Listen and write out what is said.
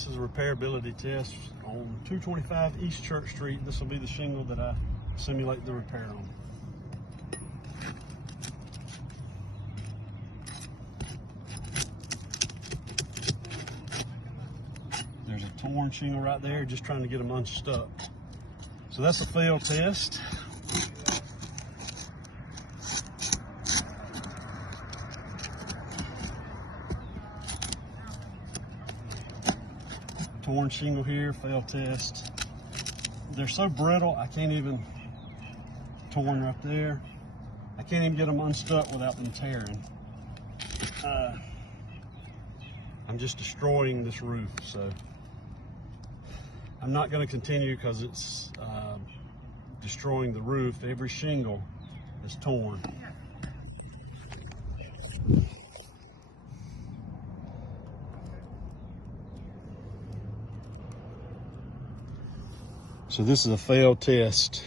This is a repairability test on 225 East Church Street. This will be the shingle that I simulate the repair on. There's a torn shingle right there, just trying to get them unstuck. So that's a failed test. Torn shingle here, failed test. They're so brittle, I can't even, torn right there. I can't even get them unstuck without them tearing. I'm just destroying this roof, so I'm not going to continue because it's destroying the roof. Every shingle is torn. So this is a failed test.